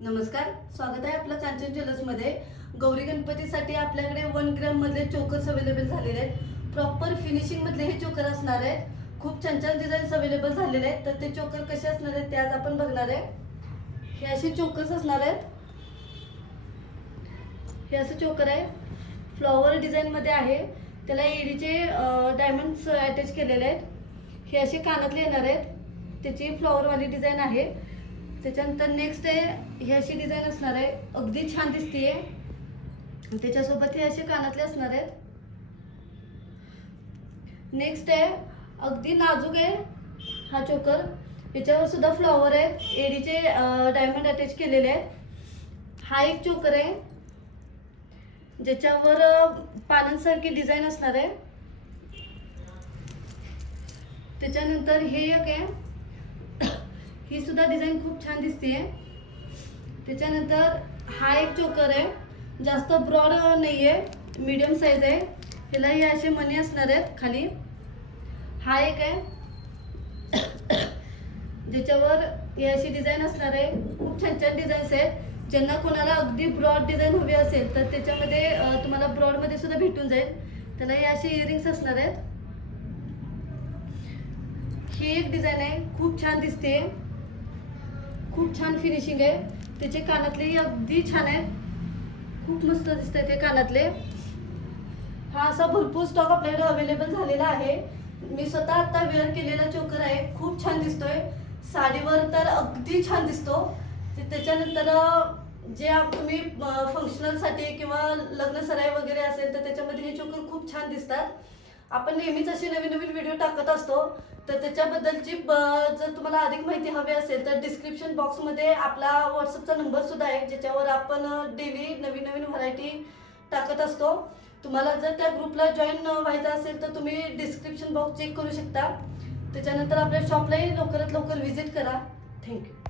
नमस्कार स्वागत आहे आपलं कांचन ज्वेलर्समध्ये गौरी गणपतीसाठी आपल्याकडे वन ग्रॅम मधले चोकर्स अवेलेबल झालेले आहेत. प्रॉपर फिनिशिंग मधले हे चोकर असणार आहेत. खूप छान छान डिझाईन्स अवेलेबल झालेले आहेत. तर ते चोकर कसे असणार आहेत ते आज आपण बघणार आहे. हे असे चोकर्स असणार आहेत. हे असं चोकर आहे. फ्लॉवर डिझाईनमध्ये आहे. त्याला एडीचे डायमंड्स अटॅच केलेले आहेत. हे असे कानातले येणार आहेत. त्याची फ्लॉवरवाली डिझाईन आहे. त्याच्यानंतर नेक्स्ट आहे ही अशी डिझाईन असणार आहे. अगदी छान दिसतीये. त्याच्यासोबत हे असे कानातले असणार आहेत. नेक्स्ट आहे अगदी नाजूक आहे हा चोकर याच्यावर सुद्धा फ्लॉवर आहेत. एडीचे डायमंड अटॅच केलेले आहेत. हा एक चोकर आहे. ज्याच्यावर पानांसारखी डिझाईन असणार आहे. त्याच्यानंतर हे एक आहे. ही सुद्धा डिझाईन खूप छान दिसते त्याच्यानंतर हा एक चोकर आहे. जास्त ब्रॉड नाही आहे मीडियम साईज आहे. ह्याला हे असे मणी असणार आहेत खाली. हा एक आहे. ज्याच्यावर हे अशी डिझाईन असणार आहे. खूप छान छान डिझाईन्स आहेत. ज्यांना कोणाला अगदी ब्रॉड डिझाईन हवी असेल तर त्याच्यामध्ये तुम्हाला ब्रॉडमध्ये सुद्धा भेटून जाईल. त्याला हे असे इयरिंग्स असणार आहेत. ही एक डिझाईन आहे. खूप छान दिसते खूप छान फिनिशिंग आहे. त्याचे कानातलेही अगदी छान आहे. खूप मस्त दिसत ते कानातले. हा असा भरपूर स्टॉक आपल्याकडे अवेलेबल झालेला आहे. मी स्वतः आता वेअर केलेला चोकर आहे. खूप छान दिसतोय. साडीवर तर अगदी छान दिसतो. त्याच्यानंतर जे तुम्ही फंक्शनलसाठी किंवा लग्न सराई वगैरे असेल तर त्याच्यामध्ये हे चोकर खूप छान दिसतात. आपण नेहमीच असे नवीन नवीन व्हिडिओ टाकत असतो तर त्याच्याबद्दलची ब- जर तुम्हाला अधिक माहिती हवी असेल तर डिस्क्रिप्शन बॉक्समध्ये आपला व्हॉट्सअपचा नंबरसुद्धा आहे ज्याच्यावर आपण डेली नवीन नवीन व्हरायटी टाकत असतो. तुम्हाला जर त्या ग्रुपला जॉईन व्हायचं असेल तर तुम्ही डिस्क्रिप्शन बॉक्स चेक करू शकता. त्याच्यानंतर आपल्या शॉपलाही लवकरात लवकर व्हिजिट करा. थँक्यू